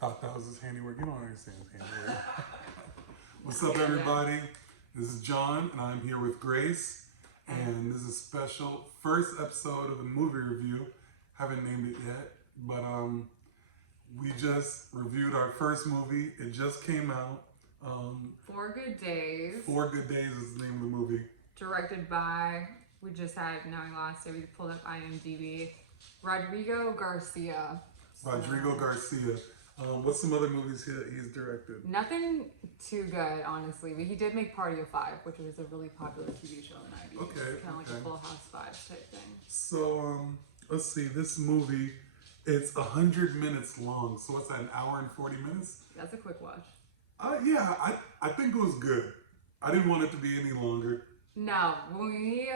Thought that was his handiwork. You don't understand his handiwork. What's up, everybody? This is John, and I'm here with Grace. And this is a special first episode of the movie review. Haven't named it yet, but we just reviewed our first movie. It just came out. 4 Good Days. 4 Good Days is the name of the movie. Directed by, we just had, knowing last day, we pulled up IMDb, Rodrigo Garcia. Rodrigo Garcia. What's some other movies he's directed? Nothing too good, honestly. But he did make Party of Five, which was a really popular TV show in the 90s. Okay. Kind of like a Full House Vibes type thing. So, let's see. This movie, it's 100 minutes long. So what's that, an hour and 40 minutes? That's a quick watch. Yeah, I think it was good. I didn't want it to be any longer. No, we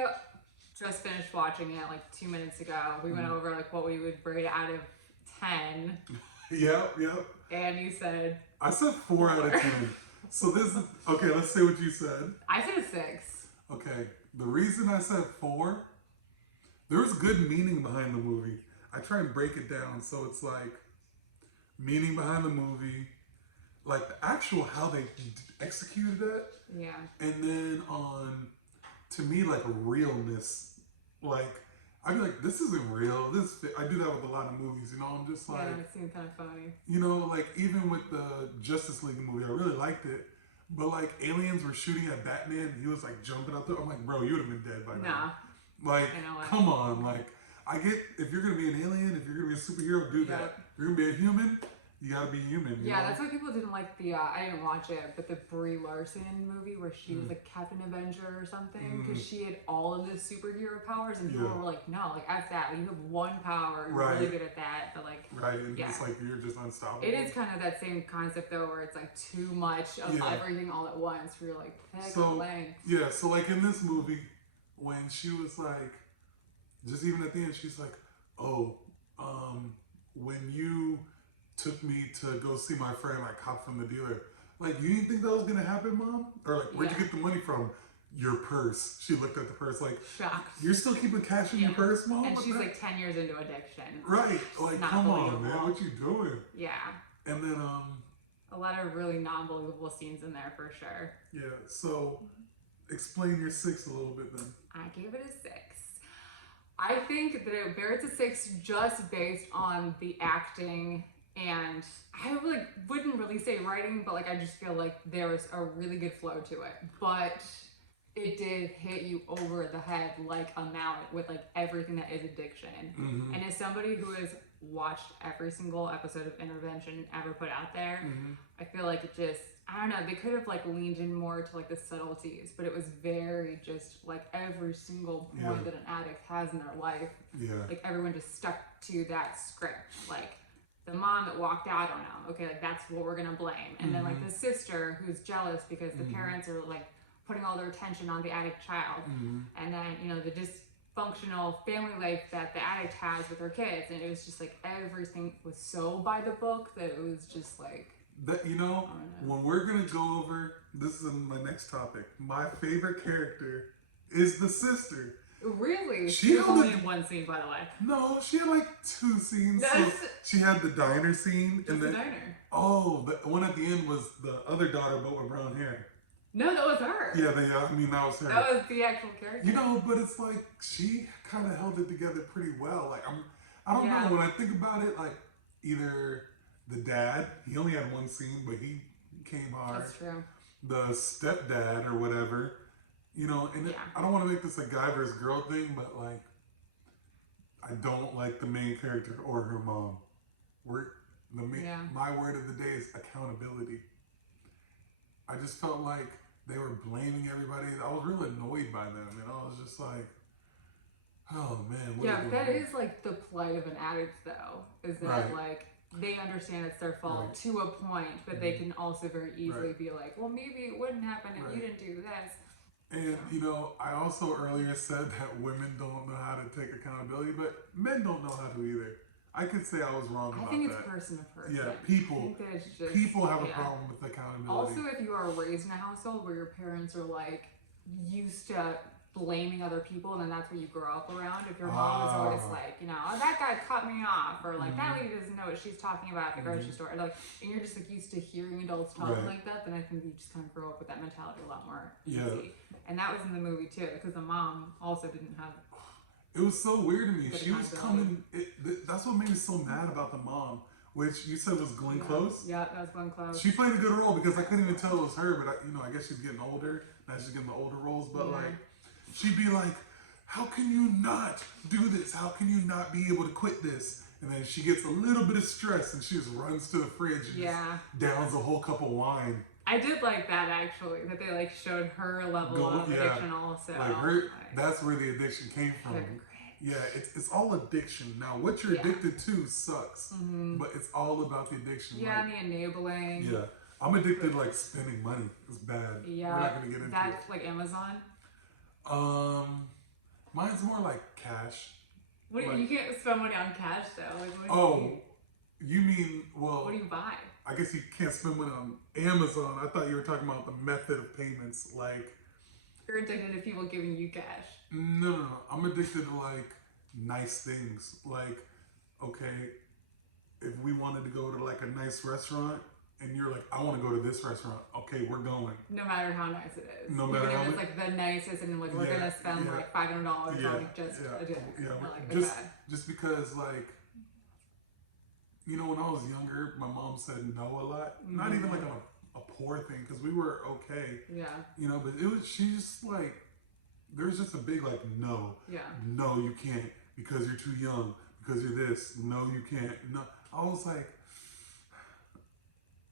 just finished watching it like 2 minutes ago. We went over like what we would rate out of 10. Yep. And you said... I said 4 out of 10. So this is... Okay, let's say what you said. I said a 6. Okay, the reason I said 4, there was good meaning behind the movie. I try and break it down. So it's like meaning behind the movie, like the actual how they executed it. Yeah. And then to me, like realness. Like, I'd be like, this isn't real. I do that with a lot of movies, you know? I'm just like... Yeah, it seemed kind of funny. You know, like, even with the Justice League movie, I really liked it. But, like, aliens were shooting at Batman, and he was, like, jumping out there. I'm like, bro, you would have been dead by now. Nah. Like, come on. Like, I get, if you're going to be an alien, if you're going to be a superhero, do that. If you're going to be a human, you gotta be human. You know? That's why people didn't like the, I didn't watch it, but the Brie Larson movie where she was like Captain Avenger or something, because she had all of the superhero powers, and people were like, no, like, F that, like, you have one power, you're really good at that, but like... Right, and it's like, you're just unstoppable. It is kind of that same concept, though, where it's like too much of everything all at once, where you're like, pick a length. Yeah, so like in this movie, when she was like, just even at the end, she's like, oh, when you took me to go see my friend, like, hop from the dealer. Like, you didn't think that was gonna happen, Mom? Or like, where'd you get the money from? Your purse. She looked at the purse like, shocked. You're still keeping cash in your purse, Mom? And she's like 10 years into addiction. Right. Like, come on, man. What you doing? Yeah. And then, a lot of really non-believable scenes in there, for sure. Yeah. So, explain your 6 a little bit then. I gave it a 6. I think that it merits a 6 just based on the acting. And I wouldn't really say writing, but like I just feel like there was a really good flow to it. But it did hit you over the head like a mallet with like everything that is addiction. Mm-hmm. And as somebody who has watched every single episode of Intervention ever put out there, I feel like it just, I don't know, they could have like leaned in more to like the subtleties, but it was very just like every single point that an addict has in their life. Yeah. Like everyone just stuck to that script. Like, the mom that walked out on him, okay, like that's what we're gonna blame. And then like the sister who's jealous because the parents are like putting all their attention on the addict child. And then, you know, the dysfunctional family life that the addict has with her kids. And it was just like everything was so by the book that it was just like... That, you know, when we're gonna go over, this is my next topic, my favorite character is the sister. Really? She was only in one scene, by the way. No, she had like 2 scenes. So she had the diner scene. Just the diner. Oh, the one at the end was the other daughter, but with brown hair. No, that was her. Yeah, that was her. That was the actual character. You know, but it's like, she kind of held it together pretty well. Like, I don't know, when I think about it, like, either the dad, he only had 1 scene, but he came hard. That's true. The stepdad or whatever. You know, and I don't want to make this a guy versus girl thing, but like, I don't like the main character or her mom. My word of the day is accountability. I just felt like they were blaming everybody. I was really annoyed by them, and I was just like, oh man. That is like the plight of an addict, though, is that like, they understand it's their fault to a point, but they can also very easily be like, well, maybe it wouldn't happen if you didn't do this. And, you know, I also earlier said that women don't know how to take accountability, but men don't know how to either. I could say I was wrong about that. I think it's person to person. Yeah, people have a problem with accountability. Also, if you are raised in a household where your parents are like used to blaming other people, and then that's what you grow up around. If your mom is always like, you know, oh, that guy cut me off, or like that lady doesn't know what she's talking about at the grocery store, like, and you're just like used to hearing adults talk like that, then I think you just kind of grow up with that mentality a lot more easy. And that was in the movie too, because the mom also didn't have. It was so weird to me. She was coming. That's what made me so mad about the mom, which you said was Glenn Close. Yeah, that was Glenn Close. She played a good role because I couldn't even tell it was her, but I guess she's getting older. Now she's getting the older roles, but like, she'd be like, "How can you not do this? How can you not be able to quit this?" And then she gets a little bit of stress and she just runs to the fridge and just downs a whole cup of wine. I did like that actually, that they like showed her level of addiction also. Like her, that's where the addiction came from. Yeah, it's all addiction. Now, what you're addicted to sucks, but it's all about the addiction. Yeah, like, the enabling. Yeah, I'm addicted to like spending money. It's bad. Yeah, we're not gonna get into that's it. Like Amazon. Mine's more like cash. What like, you can't spend money on cash though. Like, what you mean? Well, what do you buy? I guess you can't spend money on Amazon. I thought you were talking about the method of payments, like. You're addicted to people giving you cash. No. I'm addicted to like nice things. Like, okay, if we wanted to go to like a nice restaurant and you're like, I want to go to this restaurant. Okay, we're going. No matter how nice it is. No matter how it's like the nicest and like we're gonna spend like $500 on just a dinner. Yeah, just because like, you know, when I was younger, my mom said no a lot. Not even like a poor thing, because we were okay. Yeah. You know, but she just like, there's just a big like no. Yeah. No, you can't because you're too young. Because you're this. No, you can't. No. I was like,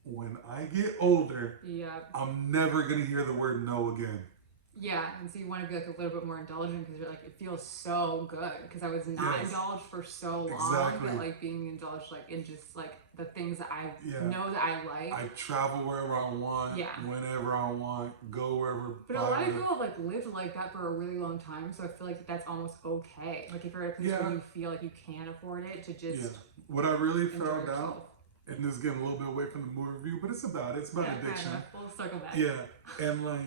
when I get older, I'm never gonna hear the word no again. Yeah, and so you want to be like a little bit more indulgent because you're like, it feels so good because I was not indulged for so long, but like being indulged like in just like the things that I know that I like. I travel wherever I want, whenever I want, go wherever. But a lot of people have like lived like that for a really long time, so I feel like that's almost okay. Like if you're at a place where you feel like you can afford it, to just what I really found out. And this is getting a little bit away from the movie review, but it's about addiction. We'll circle back. Yeah, and like.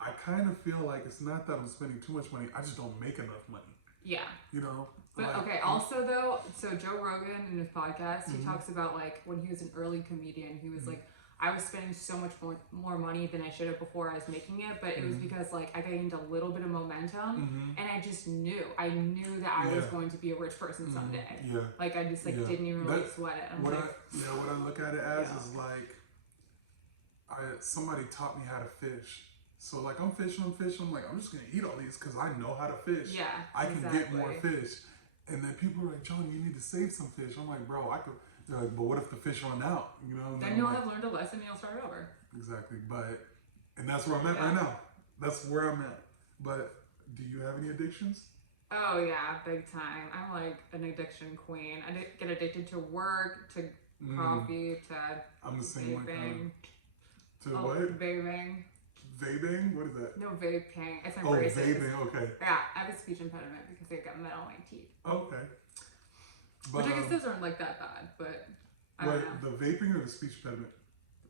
I kind of feel like it's not that I'm spending too much money. I just don't make enough money. Yeah. You know? But like, okay, also though, so Joe Rogan in his podcast, he talks about like when he was an early comedian, he was like, I was spending so much more money than I should have before I was making it, but it was because like I gained a little bit of momentum and I just knew. I knew that I was going to be a rich person someday. Yeah. Like I just like didn't even really sweat it. What I look at it as is like somebody taught me how to fish. So like I'm fishing, I'm like, I'm just gonna eat all these because I know how to fish. Yeah, I can get more fish. And then people are like, John, you need to save some fish. I'm like, bro, I could. They're like, but what if the fish run out? You know? Then you'll have learned a lesson. You'll start over. Exactly, and that's where I'm at right now. That's where I'm at. But do you have any addictions? Oh yeah, big time. I'm like an addiction queen. I get addicted to work, to coffee, to I'm the same way. To what? Vaping. Vaping? What is that? No, vaping. It's my braces. Vaping, okay. Yeah, I have a speech impediment because I got metal in my teeth. Okay. But, which I guess those aren't like that bad, but I don't know. The vaping or the speech impediment?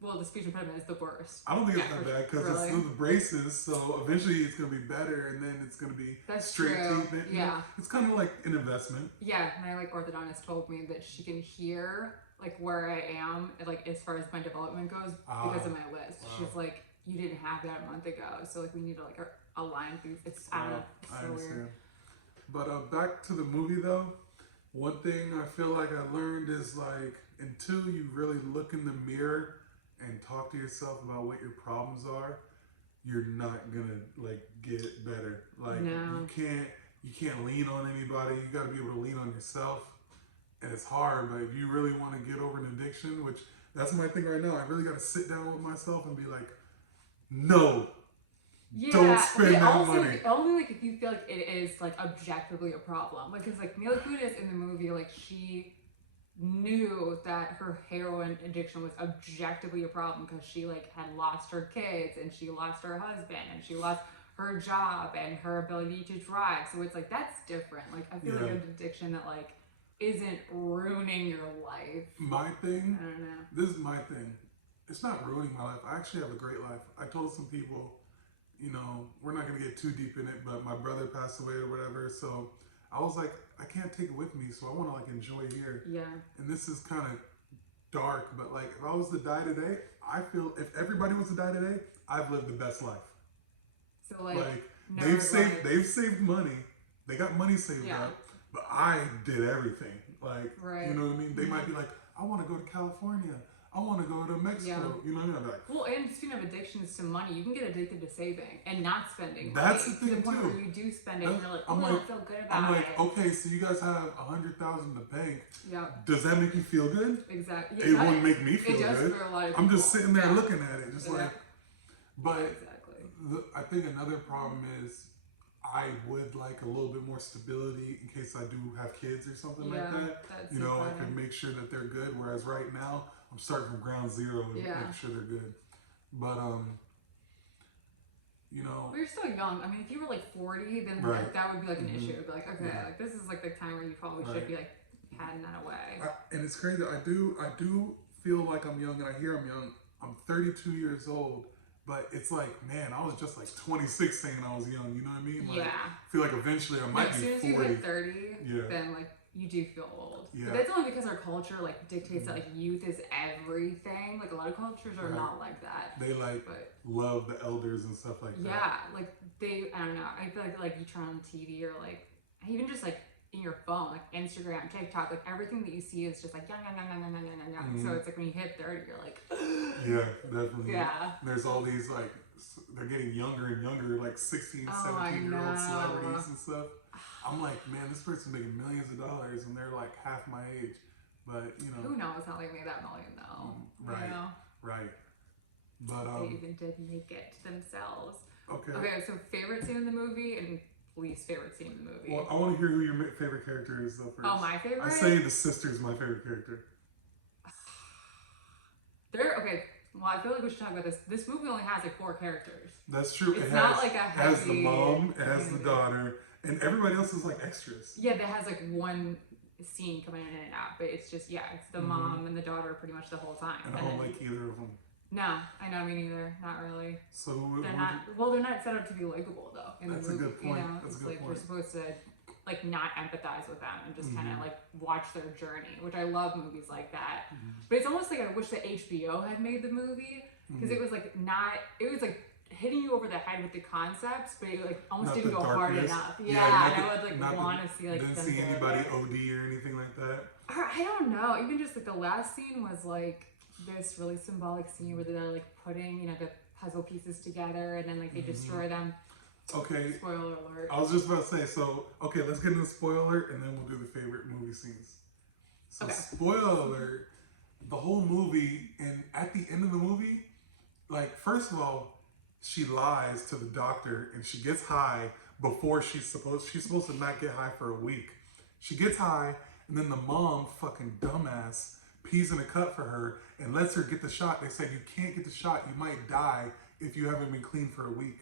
Well, the speech impediment is the worst. I don't think it's that bad because it's through the braces, so eventually it's going to be better and then it's going to be straight teeth. Yeah. It's kind of like an investment. Yeah, my like orthodontist told me that she can hear like where I am, like as far as my development goes because of my list. Wow. She's like, you didn't have that a month ago, so like we need to like align things. It's I don't know. It's so weird. But back to the movie though, one thing I feel like I learned is like until you really look in the mirror and talk to yourself about what your problems are, you're not gonna like get better. Like you can't lean on anybody. You got to be able to lean on yourself, and it's hard. But if you really want to get over an addiction, which that's my thing right now, I really got to sit down with myself and be like. No. Yeah, don't spend that money. Only like if you feel like it is like objectively a problem. Like, because like Mila Kunis in the movie, like she knew that her heroin addiction was objectively a problem because she like had lost her kids and she lost her husband and she lost her job and her ability to drive. So it's like that's different. Like I feel like an addiction that like isn't ruining your life. My thing. I don't know. This is my thing. It's not ruining my life. I actually have a great life. I told some people, you know, we're not gonna get too deep in it, but my brother passed away or whatever, so I was like, I can't take it with me, so I want to like enjoy here. Yeah. And this is kind of dark, but like if I was to die today, I feel if everybody was to die today, I've lived the best life. So like, no they've regrets. saved money, they got money saved up, but I did everything. Like, you know what I mean? They might be like, I want to go to California. I want to go to Mexico. You know what I mean? I'm like, well, and speaking of addictions to money, you can get addicted to saving and not spending money. That's the thing to the point too. where you do spend it, and you're like, oh, I'm I like, don't feel good about I'm like, it. okay, so you guys have 100,000 in the bank. Yeah. Does that make you feel good? Exactly. It wouldn't make me feel it does good. For a lot of I'm people. just sitting there looking at it, just like. But exactly. I think another problem is I would like a little bit more stability in case I do have kids or something like that. That's you know, important. I can make sure that they're good. Whereas right now, I'm starting from ground zero to make sure they're good. But you know, well, you're still young. I mean, if you were like 40, then like, that would be like an issue. It'd be like, okay, like this is like the time where you probably should be like padding that away. And it's crazy. I do feel like I'm young, and I hear I'm young. I'm 32 years old. But it's like, man, I was just like 26 saying I was young. You know what I mean? Like, I feel like eventually I might be 40. As soon as you hit 30, then like you do feel old. Yeah. But that's only because our culture like dictates that like youth is everything. Like a lot of cultures are not like that. They like love the elders and stuff like that. Yeah, like I don't know. I feel like you turn on TV or like even just like in your phone, like Instagram, TikTok, like everything that you see is just like young. So it's like when you hit 30, you're like, yeah, definitely. Yeah. There's all these like they're getting younger and younger, like 16, 17-year-old celebrities and stuff. I'm like, man, this person's making millions of dollars and they're like half my age. But you know, who knows how they made that million though? Right. You know? Right. But they even did make it themselves. Okay. Okay, so favorite scene in the movie and least favorite scene in the movie. Well, I want to hear who your favorite character is though first. Oh, my favorite? I'm saying the sister's my favorite character. Okay. Well, I feel like we should talk about this. This movie only has like 4 characters. That's true. It's not like a heavy. It has the mom, it has the daughter, and everybody else is like extras. Yeah, that has like one scene coming in and out, but it's just it's the mom and the daughter pretty much the whole time. And I don't like either of them. No, I know, me neither. Not really. So they're not. Well, they're not set up to be likable though. In that's the movie, a good point. You know? That's it's a good like point. we're supposed to like not empathize with them and just kind of like watch their journey, which I love movies like that. But it's almost like I wish that HBO had made the movie because it was like not. It was like hitting you over the head with the concepts, but it like almost didn't go hard enough. Yeah, and I would like want to see like. Didn't see anybody OD or anything like that. I don't know. Even just like the last scene was like this really symbolic scene where they're like putting the puzzle pieces together and then like they destroy them. Okay. Spoiler alert. I was just about to say, so okay, let's get into the spoiler and then we'll do the favorite movie scenes. So spoiler alert, the whole movie, and at the end of the movie, like first of all, she lies to the doctor and she gets high before she's supposed to not get high for a week. She gets high and then the mom, fucking dumbass, pees in a cup for her and lets her get the shot. They said you can't get the shot, you might die if you haven't been clean for a week.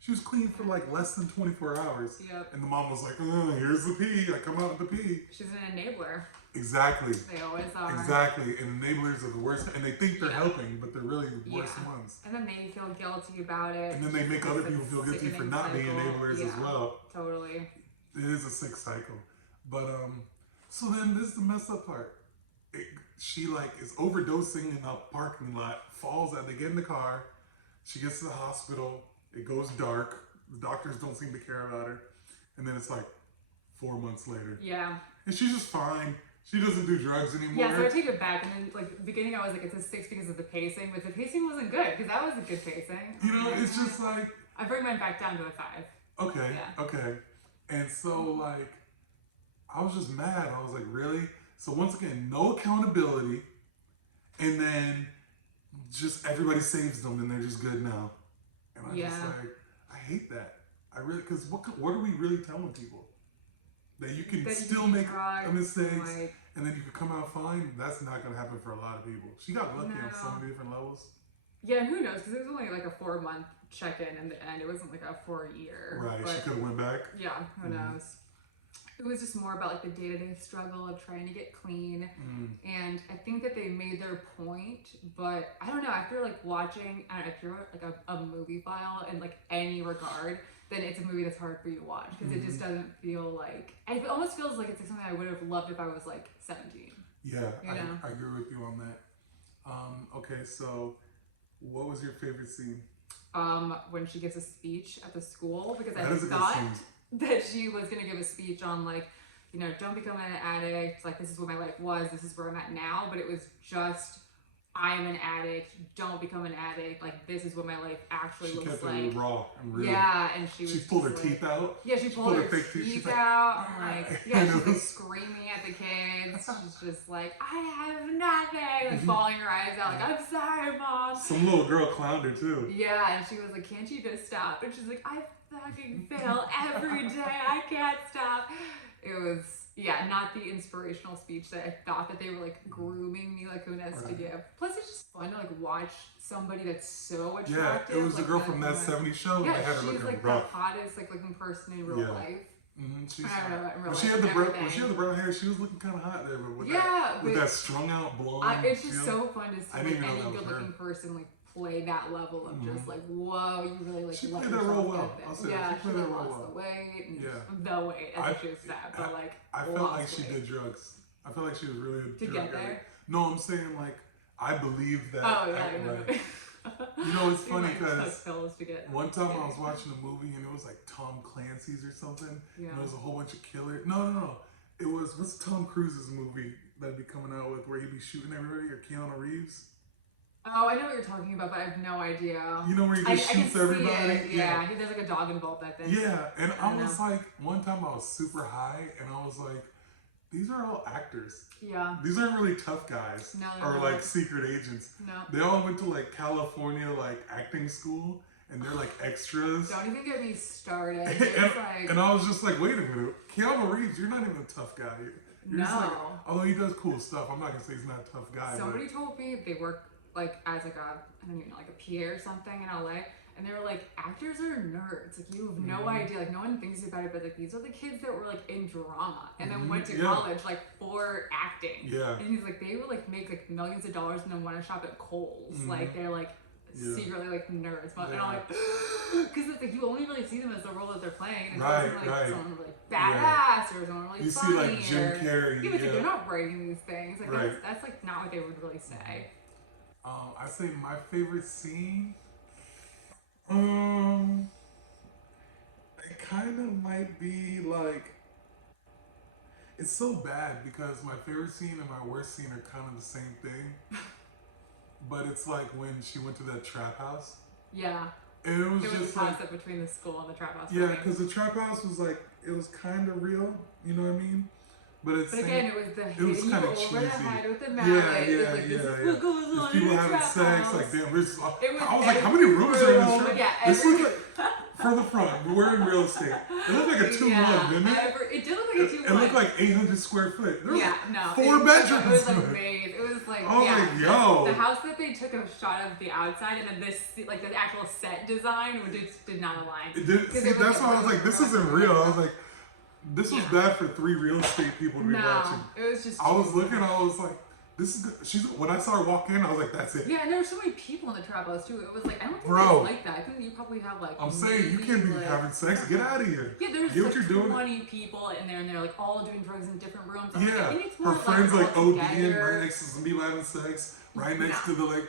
She was clean for like less than 24 hours. Yep. And the mom was like, here's the pee, I come out with the pee. She's an enabler. Exactly. They always are. Exactly. And enablers are the worst. And they think they're helping, but they're really the worst ones. And then they feel guilty about it. And then they make other people feel guilty for not being enablers as well. Totally. It is a sick cycle. But, so then this is the messed up part. She like is overdosing in a parking lot, falls out, they get in the car, she gets to the hospital, it goes dark, the doctors don't seem to care about her, and then it's like 4 months later. Yeah. And she's just fine. She doesn't do drugs anymore. Yeah, so I take it back, and then like the beginning I was like, it's a 6 because of the pacing, but the pacing wasn't good, because that was a good pacing. You know, it's just like... I bring mine back down to a 5. Okay, okay. And so like, I was just mad. I was like, really? So once again, no accountability, and then just everybody saves them and they're just good now. And I'm just like, I hate that. I really, because what are we really telling people? That you can still make mistakes and then you can come out fine? That's not going to happen for a lot of people. She got lucky on so many different levels. Yeah, and who knows? Because it was only like a 4-month check-in in the end. It wasn't like a 4-year. Right, she could have went back. Yeah, who knows? It was just more about like the day-to-day struggle of trying to get clean. And I think that they made their point, but I don't know, after like watching, I don't know, if you're like a movie file in like any regard, then it's a movie that's hard for you to watch because it just doesn't feel like, it almost feels like it's like something I would have loved if I was like 17. Yeah, You know? I agree with you on that. Okay, so what was your favorite scene? When she gives a speech at the school, because That I is a good thought scene. that she was gonna give a speech on like, you know, don't become an addict, like this is what my life was, this is where I'm at now, but it was just, I'm an addict, don't become an addict, like this is what my life actually She looks kept like. it raw and real. Yeah, and she was She pulled her just, like, teeth out. Yeah, she pulled her fake teeth. teeth She's like, out. And, like, yeah, And it she's like was- screaming at the kids. She's just like, I have nothing, like bawling her eyes out, like, I'm sorry, mom. Some little girl clowned her too. Yeah, and she was like, can't you just stop? And she's like, I fucking fail every day. I can't stop. It was, yeah, not the inspirational speech that I thought that they were like grooming Mila Kunis to Right. give. Plus, it's just fun to like watch somebody that's so Yeah, attractive. it was the like, girl from that 70s show. Yeah, They had her she's looking like rough. the hottest like looking person in real Yeah. life. She's, I don't know, in real when she life, had the brown, everything. when she had the brown hair, she was looking kind of hot there. But with Yeah, that, with but that strung out blonde, it's just feel, so fun to see I like didn't even know any that was good looking her. person like play that level of just like, whoa, you really like She let played that yourself role well. get there. I'll say Yeah, she she played that like role lost well. the weight and Yeah. the weight I- as she was fat, but like I felt lost like she weight. did drugs. I felt like she was really a To drug get addict. there? No, I'm saying like I believe that. Oh yeah, like, you know, it's She, funny like, took 'cause pills to get. one time I was Yeah. watching a movie and it was like Tom Clancy's or something. Yeah. And there was a whole bunch of killers. No. It was, what's Tom Cruise's movie that'd be coming out with where he'd be shooting everybody, or Keanu Reeves? Oh, I know what you're talking about, but I have no idea. You know where he I just can shoots see everybody? it. Yeah, there's like a dog involved, I think. Yeah, and I I know. was like, one time I was super high and I was like, these are all actors. Yeah. These aren't really tough guys. No, they're or not. like secret agents. No. They all went to like California like acting school and they're like extras. Don't even get me started. and, It's like and I was just like, wait a minute, Keanu Reeves, you're not even a tough guy. You're just like, No. although he does cool stuff, I'm not gonna say he's not a tough guy. somebody told me they work like as like a I don't even know like a PA or something in LA, and they were like, actors are nerds. Like you have no Mhm. idea. Like no one thinks about it, but like these are the kids that were like in drama and then Mhm. went to Yeah. college like for acting. Yeah. And he's like they would like make like millions of dollars and then want to shop at Kohl's. Mhm. Like they're like Yeah. secretly like nerds. But and Yeah. I'm like, because it's like you only really see them as the role that they're playing. And Right, it's like right. someone really badass or someone really You see funny. like Jim or, Carrey. yeah, but like, they're not writing these things. Like Right. that's like not what they would really say. I say my favorite scene. It kind of might be like. It's so bad because my favorite scene and my worst scene are kind of the same thing. But it's like when she went to that trap house. Yeah. And it was It was just a like. toss-up between the school and the trap house. Yeah, for me. because the trap house was like. It was kind of real. You know what I mean? But it's. But again, it was the it was hitting you kinda over the cheesy. head with the Yeah, mallet. yeah, It's like, this yeah, is yeah. what goes There's on people in the having trap sex, house. like damn, this. It was I was like, how many rooms are in this room, room? yeah, This every- looks like for the front. We're in real estate. It looked like a 2-1, Yeah, didn't it? it did look like a 2-1. It looked like 800 square foot. There was Yeah, no. 4 It bedrooms. was like in it. maze. It was like, I was yeah. like, yo. The house that they took a shot of the outside and then this, like the actual set design did not align. It did, 'Cause see, it was that's like why I was like, this isn't real. I was like, this was Yeah. bad for 3 real estate people to be No, watching. it was just. I was cheesy. looking, I was like, this is good. She's. When I saw her walk in, I was like, that's it. Yeah, and there were so many people in the trap house too. It was like I don't think Bro. it's like that. I think you probably have like. I'm saying you maybe, can't be like, having sex. Get out of here. Yeah, there's Get like what you're doing. 20 people in there, and they're like all doing drugs in different rooms. I'm like, Yeah, I think it's her more friends like all ODing together. right next to some people having sex, right next No. to the like.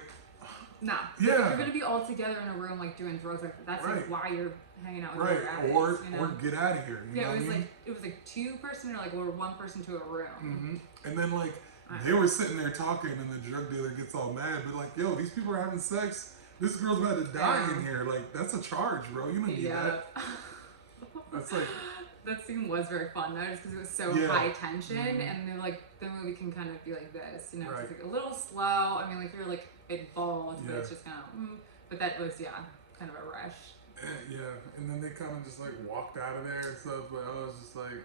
No. Yeah. If you're gonna be all together in a room like doing drugs, like that's Right. like why you're hanging out with Right, your addicts, or you know? or get out of here. You know Yeah, what it was I mean? like it was like 2 person or like or 1 person to a room. And then like they were sitting there talking, and the drug dealer gets all mad, but like, yo, these people are having sex. This girl's about to die in here. Like that's a charge, bro. You don't need Yeah. that. That's like That scene was very fun though, just because it was so Yeah. high tension, and then like the movie can kind of be like this, you know, Right. it's like a little slow. I mean, like you're like involved, but Yeah. it's just kind of. But that was kind of a rush. yeah. And then they kind of just like walked out of there and stuff. But I was just like,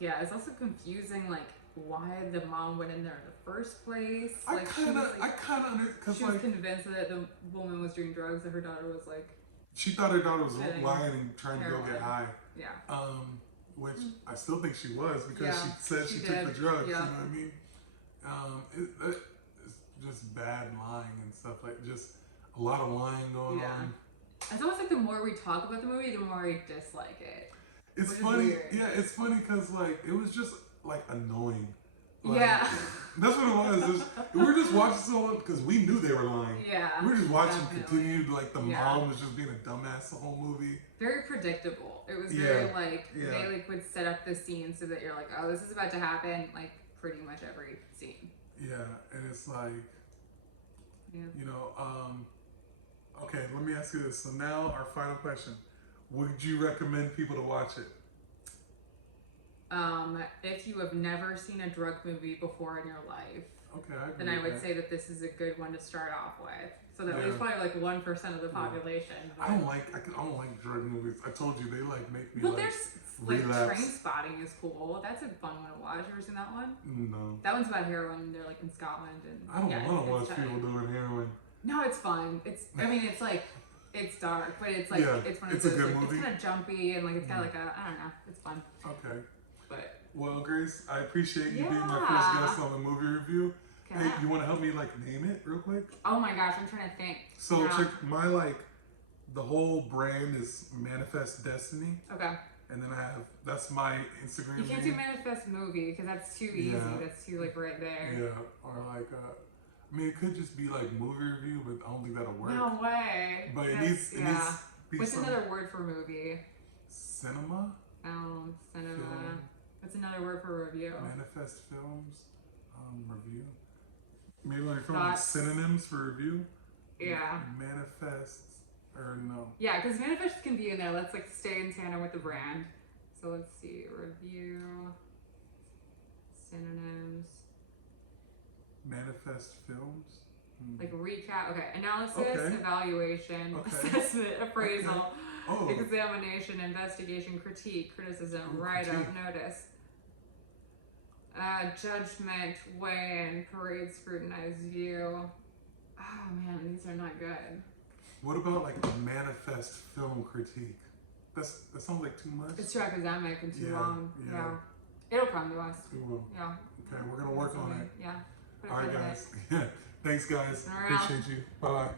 Yeah, it's also confusing, like why the mom went in there in the first place. I Like she was kind of because she was like convinced that the woman was doing drugs, and her daughter was like, she thought her daughter was Getting lying and trying to go heroin. get high. yeah. which I still think she was because Yeah, she said she she took did. the drugs. Yeah. You know what I mean? It's just bad lying and stuff, like just a lot of lying going Yeah. on. It's almost like the more we talk about the movie, the more I dislike it. It's Which is funny. weird. Yeah, it's funny because like it was just like annoying. Like, Yeah. That's what it was. We were just watching someone because we knew they were lying. Yeah. We were just watching definitely. continued, like the Yeah. mom was just being a dumbass the whole movie. Very predictable. It was very Yeah. like Yeah. they like would set up the scene so that you're like, oh, this is about to happen. Like pretty much every scene. Yeah, and it's like, Yeah. you know, okay, let me ask you this. So now our final question. Would you recommend people to watch it? If you have never seen a drug movie before in your life, Okay, I agree then I with would that. say that this is a good one to start off with. So that Yeah. there's probably like 1% of the population. I don't like drug movies. I told you they like make me But like there's like relapse. Train Spotting is cool. That's a fun one to watch. Ever seen that one? No. That one's about heroin. They're like in Scotland and I don't yeah, want to it's watch tight. people doing heroin. No, it's fun. I mean, it's like it's dark, but it's like Yeah, it's one of it's a those. good Like, movie. it's kind of jumpy and like it's got like a I don't know. It's fun, Okay. but Well, Grace, I appreciate you being my Yeah. first guest on the movie review. okay. Hey, you want to help me like name it real quick? Oh my gosh, I'm trying to think. So Yeah. check my the whole brand is Manifest Destiny, Okay. and then that's my Instagram. You can't do name. Manifest Movie because that's too easy. Yeah. That's too like right there. Yeah, or I mean, it could just be like movie review, but I don't think that'll work. No way. But it That's- needs yeah. to be What's some another word for movie? cinema, Cinema. film, What's another word for review? Manifest Films, review. Maybe like from like Thoughts? synonyms for review. Yeah. Manifest or no. Yeah, because Manifest can be in there. Let's like stay in tandem with the brand. So let's see. Review. Synonyms. Manifest Films. Like recap. Okay. Analysis, Okay. evaluation, Okay. assessment, appraisal, Oh, examination, investigation, critique, criticism, Ooh, write up, critique. notice. Judgment, weigh in, parade, scrutinize, view. Oh man, these are not good. what about like a Manifest Film critique? That sounds like too much. It's too academic and too Yeah, long. yeah. Yeah. It'll come to us. Too long. Yeah. Okay, we're gonna work on it. Yeah. Put it All right, together. guys. Yeah, thanks, guys. All right. Appreciate you. Bye.